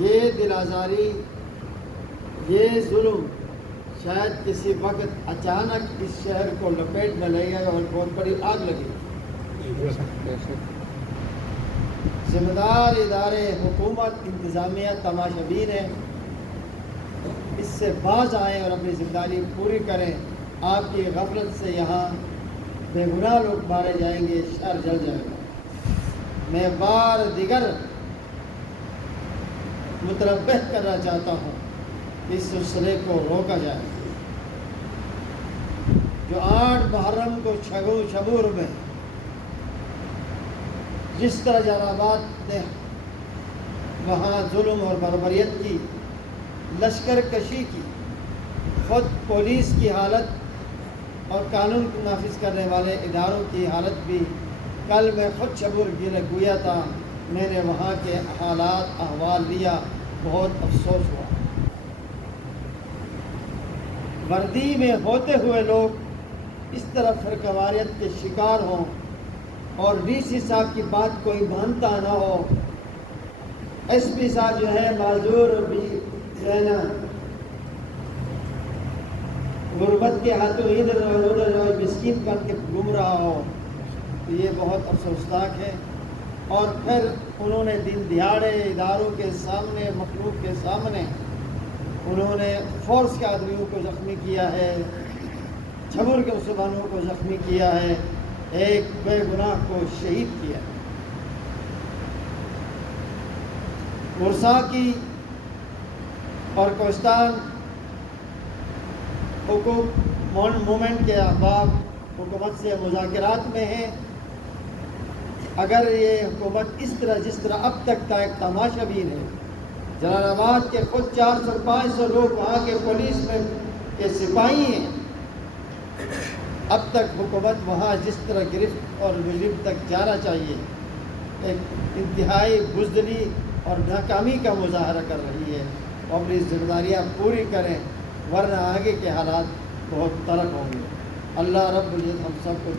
یہ دل آزاری، یہ ظلم شاید کسی وقت اچانک اس شہر کو لپیٹ میں لے گا اور بہت بڑی آگ لگے گی۔ ذمہ دار ادارے، حکومت، انتظامیہ، تماشا بین ہیں، اس سے باز آئیں اور اپنی ذمہ داری پوری کریں۔ آپ کی غفلت سے یہاں بے گناہ لوگ مارے جائیں گے، شہر جل جائے گا۔ میں بار دیگر متنبہ کرنا چاہتا ہوں کہ اس سلسلے کو روکا جائے۔ جو 8 محرم کو شبور میں جس طرح جلال آباد نے وہاں ظلم اور بربریت کی، لشکر کشی کی، خود پولیس کی حالت اور قانون کو نافذ کرنے والے اداروں کی حالت بھی، کل میں خود شبور گویا تھا، میں نے وہاں کے حالات احوال لیا، بہت افسوس ہوا۔ وردی میں ہوتے ہوئے لوگ اس طرح فرقہ واریت کے شکار ہوں اور ڈی سی صاحب کی بات کوئی مانتا نہ ہو، ایس پی صاحب جو ہے معذور بھی جو ہے نا غربت کے ہاتھوں ادھر مسکین بن کے گھوم رہا ہو، تو یہ بہت افسوسناک ہے۔ اور پھر انہوں نے دن دہاڑے اداروں کے سامنے، مخلوق کے سامنے انہوں نے فورس کے آدمیوں کو زخمی کیا ہے، چھبور کے مسلمانوں کو زخمی کیا ہے، ایک بے گناہ کو شہید کیا۔ مرسا کی اور کوہستان حقوق موومنٹ کے احباب حکومت سے مذاکرات میں ہیں۔ اگر یہ حکومت اس طرح جس طرح اب تک کا ایک تماشا بین ہے، جلال آباد کے خود 400-500 لوگ وہاں کے پولیس میں کے سپاہی ہیں، اب تک حکومت وہاں جس طرح گرفت اور مجرم تک جانا چاہیے، ایک انتہائی بزدلی اور ناکامی کا مظاہرہ کر رہی ہے۔ اور اپنی ذمہ داریاں پوری کریں، ورنہ آگے کے حالات بہت تلخ ہوں گے۔ اللہ رب العزت ہم سب کو